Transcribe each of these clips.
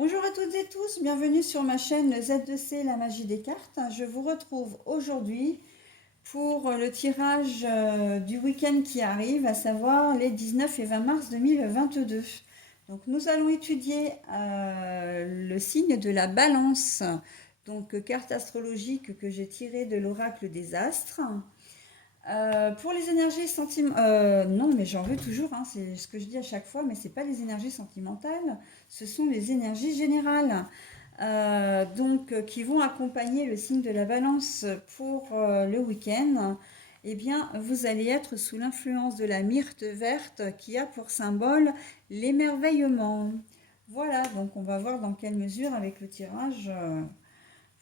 Bonjour à toutes et tous, bienvenue sur ma chaîne Z2C, la magie des cartes. Je vous retrouve aujourd'hui pour le tirage du week-end qui arrive, à savoir les 19 et 20 mars 2022. Donc nous allons étudier le signe de la balance, donc carte astrologique que j'ai tirée de l'oracle des astres. Pour les énergies sentimentales, non, mais j'en veux toujours, hein, c'est ce que je dis à chaque fois, mais ce n'est pas les énergies sentimentales, ce sont les énergies générales, qui vont accompagner le signe de la balance pour le week-end. Eh bien, vous allez être sous l'influence de la myrte verte qui a pour symbole l'émerveillement. Voilà, donc on va voir dans quelle mesure, avec le tirage,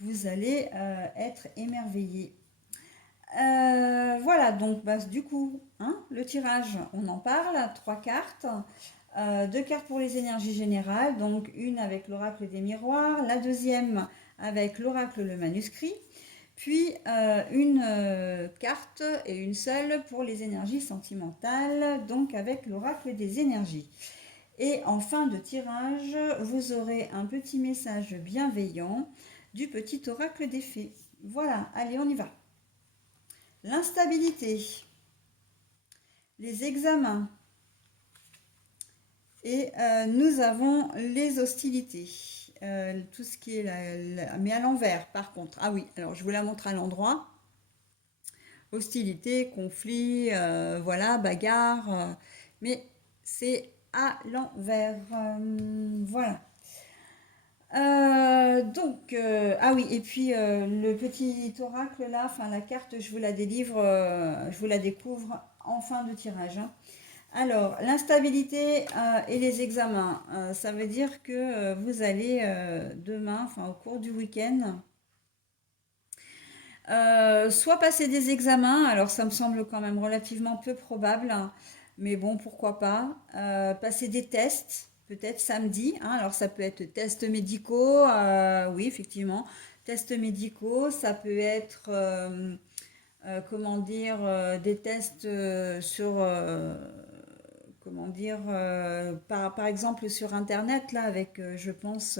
vous allez être émerveillé. Voilà, donc du coup, hein, le tirage, on en parle, trois cartes. Deux cartes pour les énergies générales, donc une avec l'oracle des miroirs, la deuxième avec l'oracle le manuscrit, puis une carte et une seule pour les énergies sentimentales, donc avec l'oracle des énergies. Et en fin de tirage, vous aurez un petit message bienveillant du petit oracle des fées. Voilà, allez, on y va. L'instabilité, les examens et nous avons les hostilités. Tout ce qui est mais à l'envers par contre. Ah oui, alors je vous la montre à l'endroit. Hostilité, conflit, voilà, bagarre. Mais c'est à l'envers. Voilà. Ah oui, et puis le petit oracle là, enfin la carte, je vous la délivre, je vous la découvre en fin de tirage, hein. Alors, l'instabilité et les examens, ça veut dire que vous allez demain, enfin au cours du week-end, soit passer des examens, alors ça me semble quand même relativement peu probable, hein, mais bon, pourquoi pas. Passer des tests, peut-être samedi, hein, alors ça peut être tests médicaux, oui, effectivement, tests médicaux, ça peut être, comment dire, des tests sur, comment dire, par exemple sur Internet, là, avec, je pense,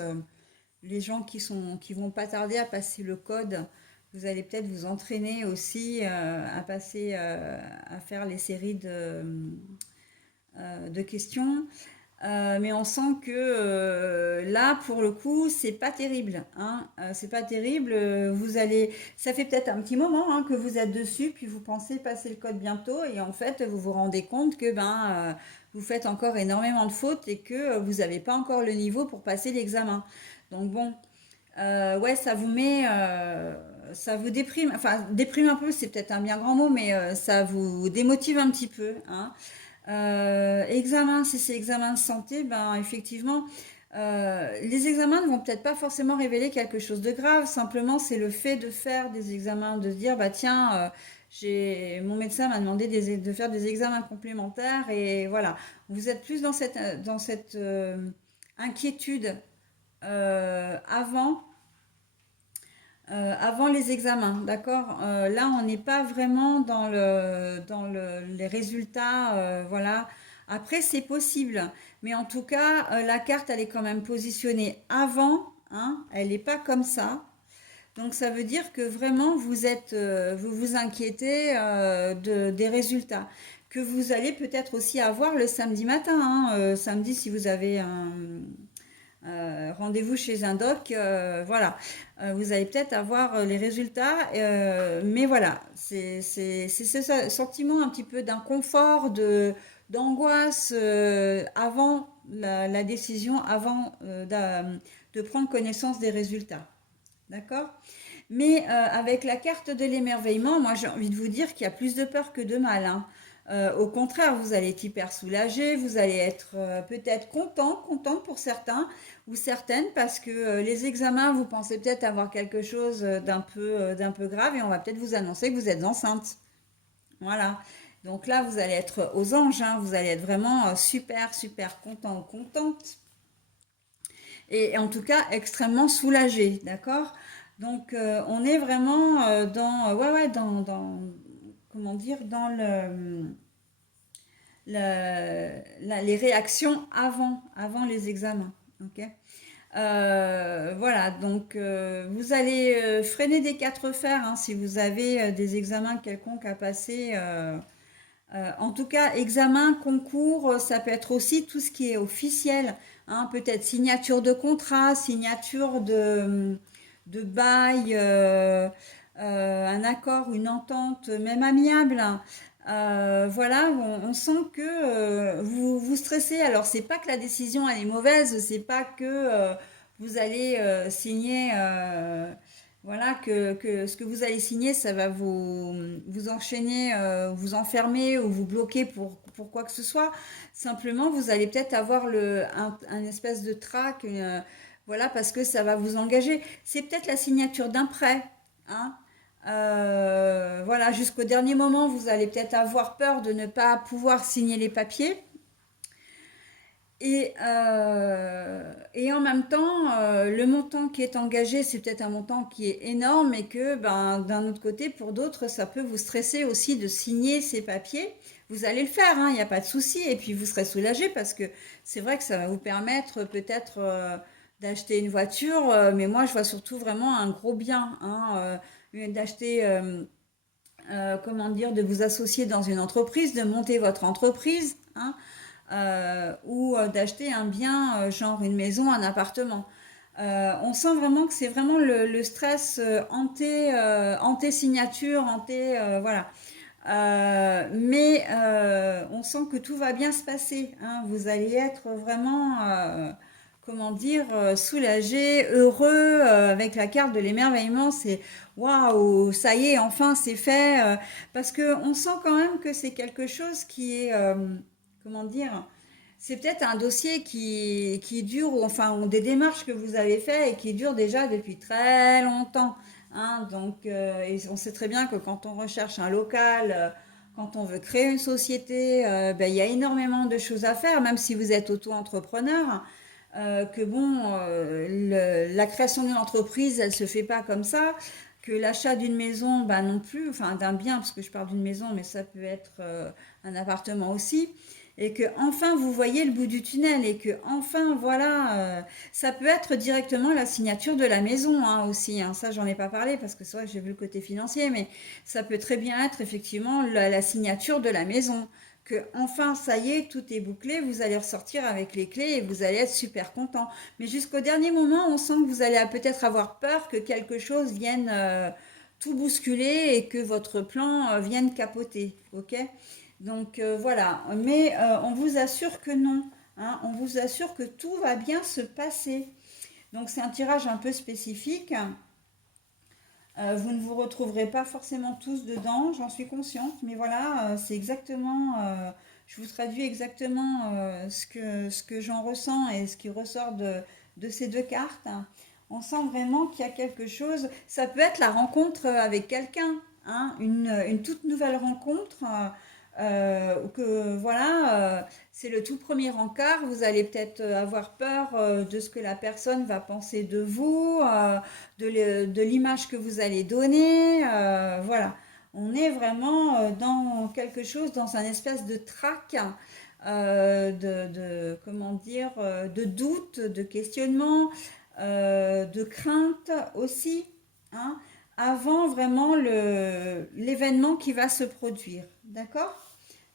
les gens qui vont pas tarder à passer le code, vous allez peut-être vous entraîner aussi à passer, à faire les séries de questions. Mais on sent que là, pour le coup, c'est pas terrible, hein. C'est pas terrible. Vous allez, ça fait peut-être un petit moment hein, que vous êtes dessus, puis vous pensez passer le code bientôt, et en fait, vous vous rendez compte que vous faites encore énormément de fautes et que vous n'avez pas encore le niveau pour passer l'examen. Donc bon, ouais, ça vous déprime. Enfin, déprime un peu, c'est peut-être un bien grand mot, mais ça vous démotive un petit peu, hein. Examen, si c'est examen de santé, ben effectivement, les examens ne vont peut-être pas forcément révéler quelque chose de grave. Simplement, c'est le fait de faire des examens, de se dire, bah tiens, mon médecin m'a demandé de faire des examens complémentaires et voilà. Vous êtes plus dans cette inquiétude avant les examens, d'accord. Là, on n'est pas vraiment les résultats, voilà. Après, c'est possible, mais en tout cas, la carte, elle est quand même positionnée avant, hein. Elle n'est pas comme ça. Donc, ça veut dire que vraiment, vous vous inquiétez des résultats que vous allez peut-être aussi avoir le samedi matin, hein. Samedi, si vous avez un rendez-vous chez un doc, voilà. Vous allez peut-être avoir les résultats, mais voilà, c'est ce sentiment un petit peu d'inconfort, d'angoisse avant la décision, avant de prendre connaissance des résultats. D'accord? Mais avec la carte de l'émerveillement, moi j'ai envie de vous dire qu'il y a plus de peur que de mal, hein. Au contraire, vous allez être hyper soulagé, vous allez être peut-être contente pour certains ou certaines, parce que les examens, vous pensez peut-être avoir quelque chose d'un peu grave et on va peut-être vous annoncer que vous êtes enceinte. Voilà. Donc là, vous allez être aux anges, hein, vous allez être vraiment super content ou contente et en tout cas extrêmement soulagé, d'accord? Donc on est vraiment comment dire, dans les réactions avant les examens, ok? Voilà, donc vous allez freiner des quatre fers hein, si vous avez des examens quelconques à passer. En tout cas, examen, concours, ça peut être aussi tout ce qui est officiel, hein, peut-être signature de contrat, signature de bail, un accord, une entente, même amiable, hein. Voilà, on sent que vous vous stressez. Alors, c'est pas que la décision elle est mauvaise, c'est pas que vous allez signer. Voilà, que ce que vous allez signer, ça va vous enchaîner, vous enfermer ou vous bloquer pour quoi que ce soit. Simplement, vous allez peut-être avoir un espèce de trac, voilà, parce que ça va vous engager. C'est peut-être la signature d'un prêt, hein. Voilà, jusqu'au dernier moment, vous allez peut-être avoir peur de ne pas pouvoir signer les papiers. Et en même temps, le montant qui est engagé, c'est peut-être un montant qui est énorme et que, ben, d'un autre côté, pour d'autres, ça peut vous stresser aussi de signer ces papiers. Vous allez le faire, hein, il n'y a pas de souci. Et puis, vous serez soulagé parce que c'est vrai que ça va vous permettre peut-être d'acheter une voiture. Mais moi, je vois surtout vraiment un gros bien, hein, d'acheter, comment dire, de vous associer dans une entreprise, de monter votre entreprise, hein, ou d'acheter un bien, genre une maison, un appartement. On sent vraiment que c'est vraiment le stress hanté signature, hanté, voilà. Mais on sent que tout va bien se passer, hein. Vous allez être vraiment, comment dire, soulagé, heureux, avec la carte de l'émerveillement. C'est waouh, ça y est, enfin c'est fait. Parce que on sent quand même que c'est quelque chose qui est, comment dire, c'est peut-être un dossier qui dure, ou enfin, ou des démarches que vous avez faites et qui durent déjà depuis très longtemps, hein. Donc, et on sait très bien que quand on recherche un local, quand on veut créer une société, ben, il y a énormément de choses à faire, même si vous êtes auto-entrepreneur. Que bon, la création d'une entreprise, elle se fait pas comme ça. Que l'achat d'une maison, ben non plus, enfin d'un bien, parce que je parle d'une maison, mais ça peut être un appartement aussi, et que enfin vous voyez le bout du tunnel et que enfin voilà, ça peut être directement la signature de la maison hein, aussi, hein. Ça j'en ai pas parlé parce que c'est vrai que j'ai vu le côté financier, mais ça peut très bien être effectivement la signature de la maison, que enfin ça y est, tout est bouclé, vous allez ressortir avec les clés et vous allez être super content. Mais jusqu'au dernier moment, on sent que vous allez peut-être avoir peur que quelque chose vienne tout bousculer et que votre plan vienne capoter, ok? Donc voilà, mais on vous assure que non, hein, on vous assure que tout va bien se passer. Donc c'est un tirage un peu spécifique. Vous ne vous retrouverez pas forcément tous dedans, j'en suis consciente, mais voilà, c'est exactement, je vous traduis exactement ce que j'en ressens et ce qui ressort de ces deux cartes. On sent vraiment qu'il y a quelque chose, ça peut être la rencontre avec quelqu'un, hein, une toute nouvelle rencontre, que voilà, c'est le tout premier encart, vous allez peut-être avoir peur de ce que la personne va penser de vous, de l'image que vous allez donner. Voilà, on est vraiment dans quelque chose, dans un espèce de trac, comment dire, de doute, de questionnement, de crainte aussi, hein, avant vraiment l'événement qui va se produire. D'accord?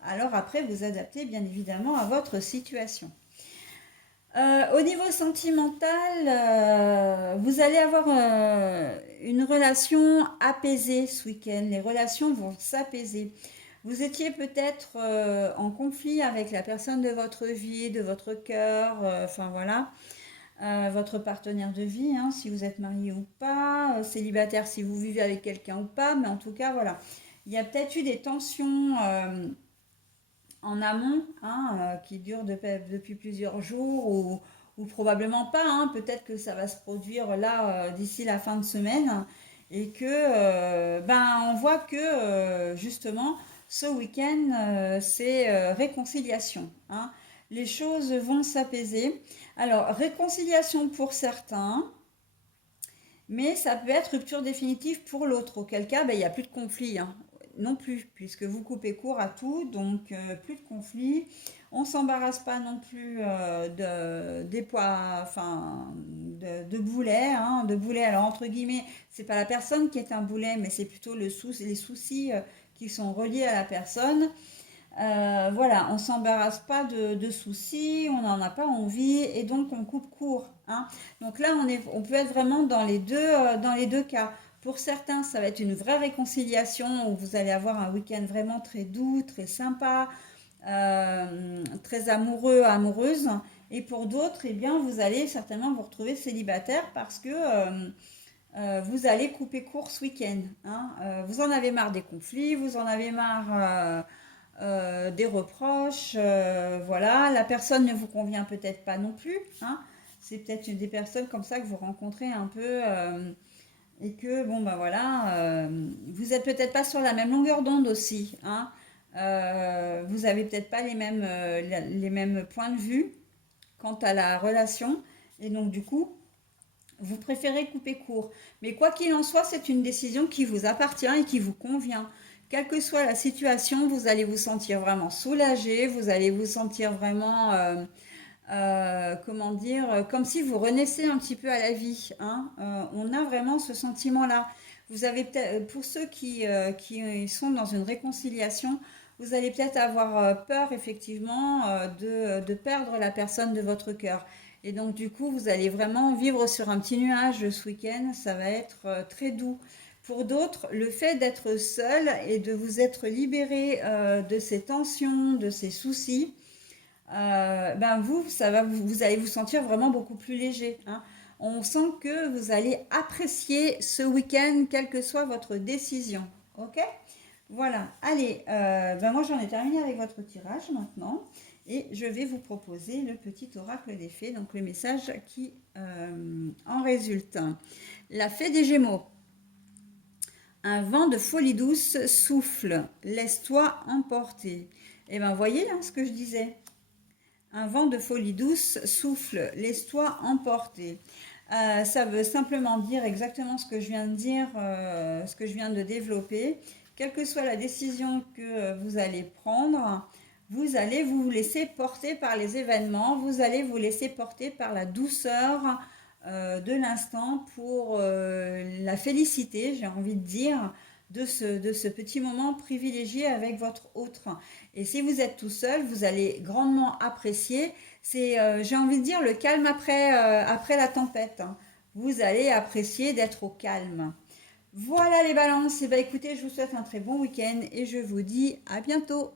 Alors après, vous adaptez bien évidemment à votre situation. Au niveau sentimental, vous allez avoir une relation apaisée ce week-end. Les relations vont s'apaiser. Vous étiez peut-être en conflit avec la personne de votre vie, de votre cœur, enfin voilà, votre partenaire de vie, hein, si vous êtes marié ou pas, célibataire si vous vivez avec quelqu'un ou pas, mais en tout cas voilà. Il y a peut-être eu des tensions en amont, hein, qui dure depuis plusieurs jours ou probablement pas, hein. Peut-être que ça va se produire là d'ici la fin de semaine et que ben on voit que justement ce week-end c'est réconciliation, hein. Les choses vont s'apaiser. Alors réconciliation pour certains, mais ça peut être rupture définitive pour l'autre, auquel cas ben, il n'y a plus de conflit, hein, non plus, puisque vous coupez court à tout, donc plus de conflit. On s'embarrasse pas non plus des poids, enfin, de boulets, hein, de boulets. Alors, entre guillemets, c'est pas la personne qui est un boulet, mais c'est plutôt les soucis qui sont reliés à la personne. Voilà, on s'embarrasse pas de soucis, on n'en a pas envie et donc on coupe court, hein. Donc là, on peut être vraiment dans les deux cas. Pour certains, ça va être une vraie réconciliation où vous allez avoir un week-end vraiment très doux, très sympa, très amoureux, amoureuse. Et pour d'autres, eh bien, vous allez certainement vous retrouver célibataire parce que vous allez couper court ce week-end, hein. Vous en avez marre des conflits, vous en avez marre des reproches, voilà. La personne ne vous convient peut-être pas non plus, hein. C'est peut-être une des personnes comme ça que vous rencontrez un peu et que, bon, ben voilà, vous êtes peut-être pas sur la même longueur d'onde aussi, hein. Vous avez peut-être pas les mêmes points de vue quant à la relation et donc du coup, vous préférez couper court. Mais quoi qu'il en soit, c'est une décision qui vous appartient et qui vous convient. Quelle que soit la situation, vous allez vous sentir vraiment soulagé, vous allez vous sentir vraiment, comment dire, comme si vous renaissez un petit peu à la vie, hein. On a vraiment ce sentiment-là. Vous avez peut-être, pour ceux qui sont dans une réconciliation, vous allez peut-être avoir peur effectivement de perdre la personne de votre cœur. Et donc du coup, vous allez vraiment vivre sur un petit nuage ce week-end. Ça va être très doux. Pour d'autres, le fait d'être seul et de vous être libéré de ces tensions, de ces soucis, ben vous allez vous sentir vraiment beaucoup plus léger, hein. On sent que vous allez apprécier ce week-end, quelle que soit votre décision. Ok? Voilà. Allez, ben moi j'en ai terminé avec votre tirage maintenant. Et je vais vous proposer le petit oracle des fées, donc le message qui en résulte. La fée des Gémeaux. Un vent de folie douce souffle, laisse-toi emporter. Et ben voyez là ce que je disais. Un vent de folie douce souffle, laisse-toi emporter. Ça veut simplement dire exactement ce que je viens de dire, ce que je viens de développer. Quelle que soit la décision que vous allez prendre, vous allez vous laisser porter par les événements, vous allez vous laisser porter par la douceur de l'instant pour la félicité, j'ai envie de dire, de ce petit moment privilégié avec votre autre. Et si vous êtes tout seul, vous allez grandement apprécier. C'est, j'ai envie de dire, le calme après la tempête, hein. Vous allez apprécier d'être au calme. Voilà les balances. Et bien écoutez, je vous souhaite un très bon week-end et je vous dis à bientôt.